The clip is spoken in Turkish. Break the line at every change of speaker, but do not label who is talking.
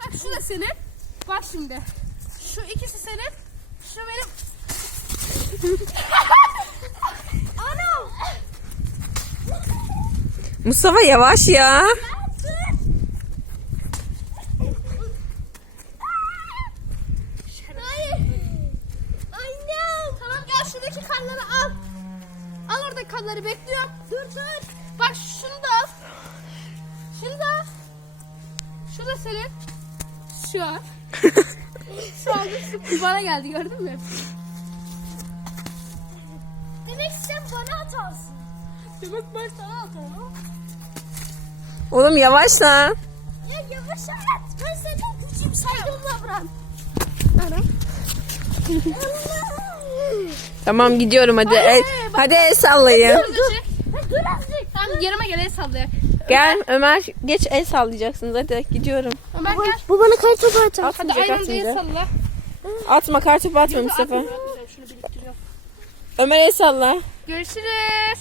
Bak şu da senin. Bak şimdi. Şu ikisi senin. Şu benim. Anam.
Mustafa yavaş ya.
Karları bekliyorum. Dur dur. Bak şunu da al. Şunu da al. Şu da senin. Şu an. Şu anda şu bana geldi gördün mü? Demek sen bana atarsın. Demek ben sana atarım.
Oğlum yavaş lan.
Ya yavaş at. Ben senden küçüğüm. Sen de davran. Ana.
Tamam gidiyorum hadi. El, hadi el sallayın.
Dur. Dur azıcık. Tamam yerime gel el sallaya.
Gel Ömer geç el sallayacaksınız hadi gidiyorum.
Ömer gel.
Bu bana kartopu atar.
Hadi
Atmayacak
el
atmayacak.
salla.
Atma kartopu atma Mustafa.
Şunu.
Ömer el salla.
Görüşürüz.